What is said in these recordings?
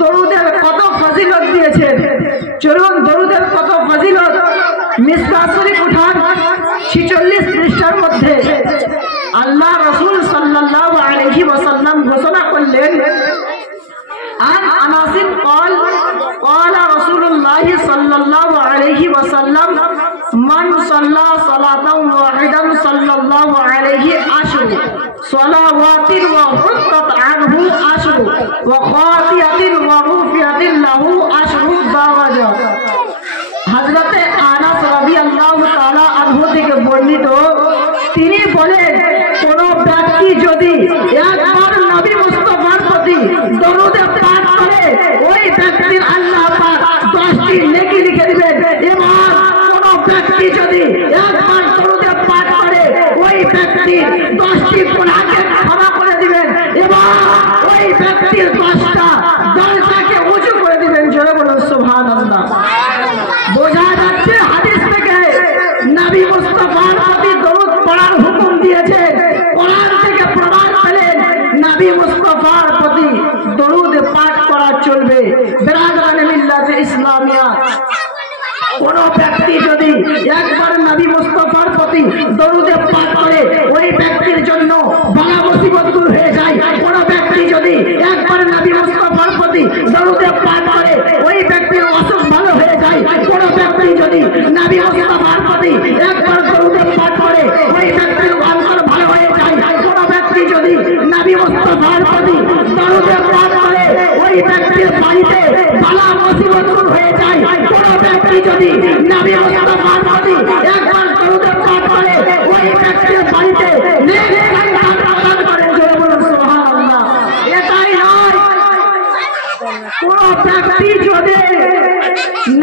দরুদের কত ফজিলত দিয়েছে। চলুন দরুদের কত ফজিলত মিসবাহ শরীফ উঠান 46 পৃষ্ঠার মধ্যে আল্লাহ রাসূল সাল্লাল্লাহু আলাইহি ওয়াসাল্লাম ঘোষণা করলেন, عن أنس قال قال رسول الله صلى الله عليه وسلم من صلى صلاة واحدة صلى الله عليه عشر صلوات وحطت عنه عشر وخافية وغفرت له عشر درجات। হযরত আনাস রাদিয়াল্লাহু তাআলা আনহু থেকে বর্ণিত, তিনি বলেন, কোন ব্যক্তি যদি একবার নবী মুস্তাফার প্রতি দরুদ পাঠ করে ওই ব্যক্তির আল্লাহ পাক 10টি নেকি লিখে দিবেন। এবং কোন ব্যক্তি যদি একবার দরুদ পাঠ করে ওই ব্যক্তির 10টি গুনাহকে ক্ষমা করে দিবেন এবং ওই ব্যক্তির 10টা দরজাকে উঁচু করে দিবেন। জোরে বলুন সুবহানাল্লাহ। বোঝা যাচ্ছে হাদিস থেকে নবী মুস্তাফার প্রতি দরুদ পড়ার হুকুম দিয়েছে। কোরআন থেকে প্রমাণ পেলেন নবী মুস্তাফার প্রতি দরুদ পাঠ করা চলবে। বিরাদরানে মিল্লাতে ইসলামিয়া, কোন ব্যক্তি যদি একবার নবী মুস্তাফার প্রতি দরুদ পাঠ করে ওই ব্যক্তির জন্য বালা মুসিবত দূর হয়ে যায়। কোন ব্যক্তি যদি একবার নবী মুস্তাফার প্রতি দরুদ পাঠ করে ওই ব্যক্তির অসুখ ভালো হয়ে যায়। কোন ব্যক্তি যদি নবী মুস্তাফার প্রতি একবার দরুদ পাঠ করে ওই ব্যক্তির অন্তর ভালো হয়ে যায়। কোন ব্যক্তি যদি নবী মুস্তাফার প্রতি দরুদ পাঠ করে ওই ব্যক্তির বাড়িতে বালা মুসিবত দূর হয়ে যায়। কোন ব্যক্তি যদি নবী মুস্তাফার প্রতি একবার দরুদ পাঠ করে ওই ব্যক্তির বাড়িতে নেক সন্তান প্রদান করেন। জোরে বলুন সুবহানাল্লাহ। এটাই নয়, কোন ব্যক্তি যদি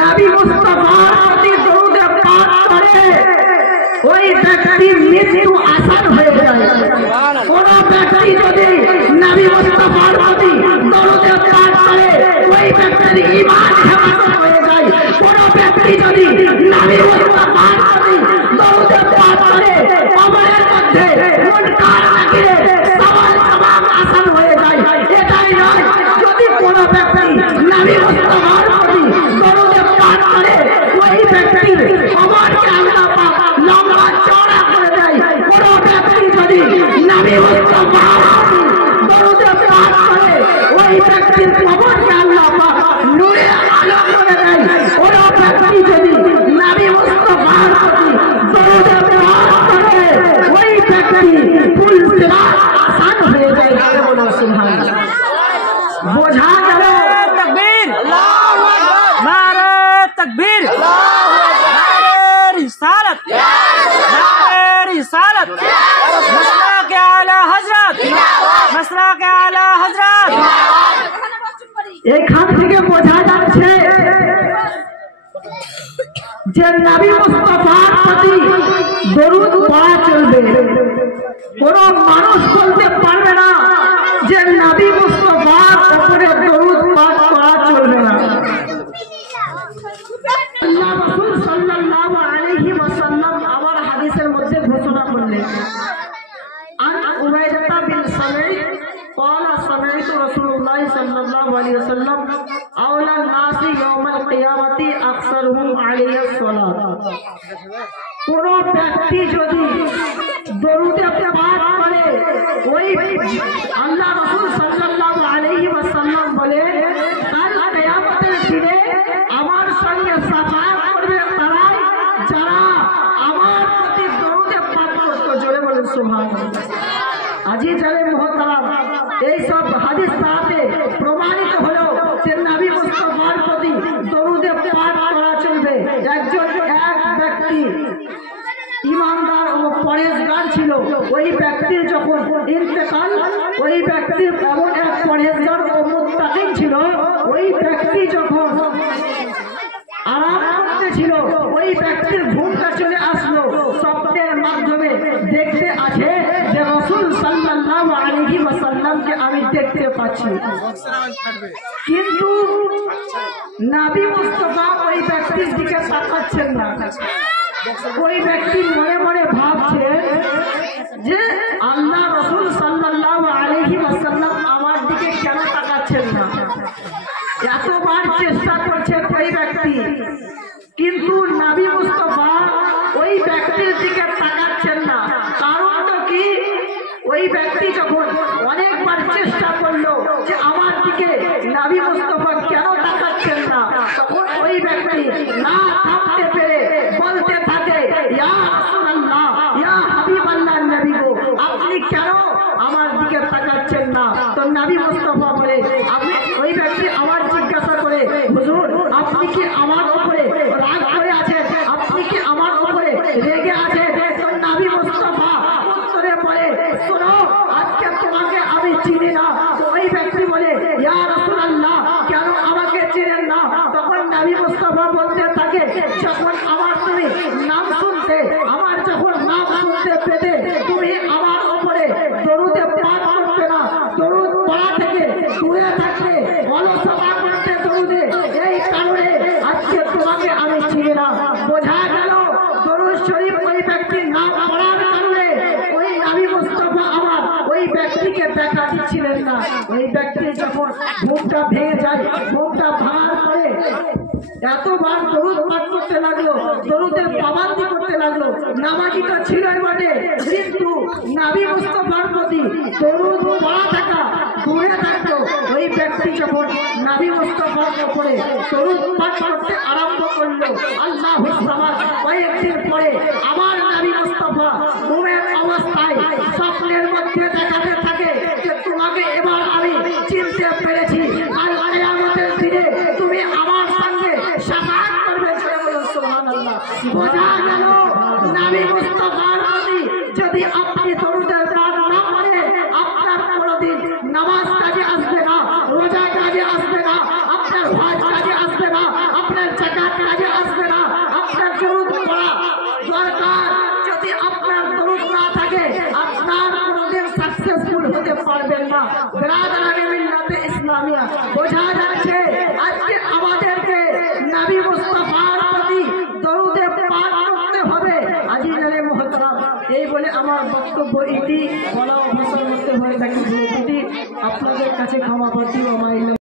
নবী মুস্তাফার প্রতি দরুদ পাঠ করে ওই ব্যক্তির মৃত্যু আসান হয়ে যায়। কোন ব্যক্তি যদি নবী মুস্তাফার প্রতি দরুদ পাঠ করে ওই ব্যক্তির ঈমান হেফাজত হয়ে যায়। কোন ব্যক্তি যদি নবী মুস্তাফার প্রতি দরুদ পাঠ করে কবরের মধ্যে মুনকার নাকিরের সওয়াল জবাব আসান হয়ে যায়। এটাই নয়, যদি কোন ব্যক্তি নবী মুস্তাফার প্রতি দরুদ পাঠ করে ওই ব্যক্তির কবরকে আল্লাহ পাক লম্বা চওড়া করে দেয়। কোন ব্যক্তি যদি নবী মুস্তাফার প্রতি দরুদ পাঠ করে ওই ব্যক্তির কবরকে আল্লাহ পাক নূরে আলো করে দেয়। কোন ব্যক্তি যদি নবী মুস্তাফার প্রতি দরুদ পাঠ করে ওই ব্যক্তি পুল সিরাত আসান হয়ে যায়। বলো সুবহানাল্লাহ। বোঝা গেল? তাকবীর, আল্লাহু আকবার, নারে তাকবীর, আল্লাহু আকবার, নারে রিসালাত, নারে রিসালাত, মাসলাকে আলা হযরত, মাসলাকে আলা হযরত। এখান থেকে বোঝা যাচ্ছে যে নবী মুস্তাফার প্রতি দরুদ পড়া চলবে। কোন মানুষ বলতে পারবে না যে নবী মুস্তাফার উপরে দরুদ পাঠ করা চলবে না। আল্লাহ রাসূল সাল্লাল্লাহু আলাইহি ওয়াসাল্লাম আবার হাদিসের মধ্যে ঘোষণা করলেন, আন উবাইদা বিন সামিত قال سمعت رسول الله صلى الله عليه وسلم اولى الناس يوم القيامه اكثرهم عليه الصلاه। কোন ব্যক্তি যদি দরুদ পাঠ করে ওই আল্লাহ রাসূল সাল্লাল্লাহু আলাইহি ওয়াসাল্লাম বলে, কাল কিয়ামতের দিনে আমার সঙ্গে সাফাত করবে তারাই যারা আমার প্রতি দরুদ পাঠ করত। জোরে বলুন সুবহানাল্লাহ। আজি জানে মুহতারাম, এই সব হাদিস তাতে প্রমাণিত হলো যে নবী মুস্তাফার প্রতি দরুদ পাঠ করা চলবে। একজন এক ব্যক্তি ইমানদার ও পরেজগার ছিল, ওই ব্যক্তির যখন ইন্তেকাল, ওই ব্যক্তির এমন এক পরেজগার ও মুত্তাকিন ছিল, ওই ব্যক্তি যখন আরাম করতেছিল ওই ব্যক্তির ঘুমটা চলে আসলো। স্বপ্নের মাধ্যমে দেখতে আছে যে রাসূল সাল্লাল্লাহু আলাইহি ওয়াসাল্লামকে আমি দেখতে পাচ্ছি, কিন্তু নবী মুস্তাফা ওই ব্যক্তির দিকে তাকাচ্ছেন না। ওই ব্যক্তি মনে মনে ভাবছে যে আল্লাহ রাসূল সাল্লাল্লাহু আলাইহি ওয়াসাল্লাম আমার দিকে কেন তাকাচ্ছেন না। নবী মুস্তাফা বলে আপনি ওই ব্যক্তি আমার জিজ্ঞাসা করে হুজুর আপনি কি আমার উপরে রাগ করে আছেন, আপনি কি আমার উপরে রেগে আছেন? তো নবী মুস্তাফা উত্তরে বলে শোনো আজকে তোমাকে আমি চিনি না। তো ওই ব্যক্তি বলে ইয়া রাসূলুল্লাহ কেন আমাকে চেনেন না? তখন নবী মুস্তাফা বলতে থাকে যখন আমার তুমি নাম শুনতে, আমার যখন নাম শুনতে পেতে তুমি আমার উপরে দরুদে পাঠ করতে না, দরুদ পড়া থেকে দূরে থাকতে, অলসতা করতে দরুদে, এই কারণে আজকে তোমাকে আমি চিনি না। বোঝা গেল দরুদ শরীফ ওই ব্যক্তির নাম পড়ার কারণে ওই নবী মুস্তাফা আমার ওই ব্যক্তিকে দেখা দিচ্ছিলেন না। ওই ব্যক্তি যখন ঘুমটা ভেঙে যায়, ঘুমটা ভাঙার পরে এতবার দরুদ পাঠ করতে লাগলো, দরুদের পাবন্দি করতে লাগলো। নামাজি তো ছিলই বটে, কিন্তু নবী মুস্তাফার প্রতি দরুদ পড়া থাকা দূরে থাকতো। ওই ব্যক্তি যখন নবী মুস্তাফার উপরে দরুদ পাঠ করতে আরম্ভ করলো আল্লাহুস সামাদ, কয়েকদিন পরে আমার নবী মুস্তাফা ঘুমের অবস্থায় স্বপ্নের মধ্যে দেখাতে থাকে যে তোমাকে এবার আমি চিনতে পেরেছি, আর কিয়ামতের দিনে তুমি আমার সঙ্গে শাফাআত করবে। সুবহানাল্লাহ। বোঝা গেল নবী মুস্তাফার প্রতি যদি আপনি দরুদের পাঠ না করেন আপনার কোনোদিন নামাজ কাজে আসবে না, রোজা কাজে আসবে না, আপনার হজ কাজে আসবে না, আপনার যাকাত কাজে আসবে না। আপনার দরুদ পড়া দরকার। যদি আপনার দরুদ না থাকে আপনার কোনোদিন সাকসেসফুল হতে পারবেন না। বিরাদরানে মিল্লাতে ইসলামিয়া, বোঝা যাচ্ছে আজকে আমাদেরকে নবী মুস্তাফার প্রতি দরুদে পাঠ করতে হবে। আজিজানে মুহতারাম, এই বলে আমার বক্তব্য ইতি বলা ভাষার মধ্যে হয়ে থাকে। আপনাদের কাছে ক্ষমা প্রার্থী।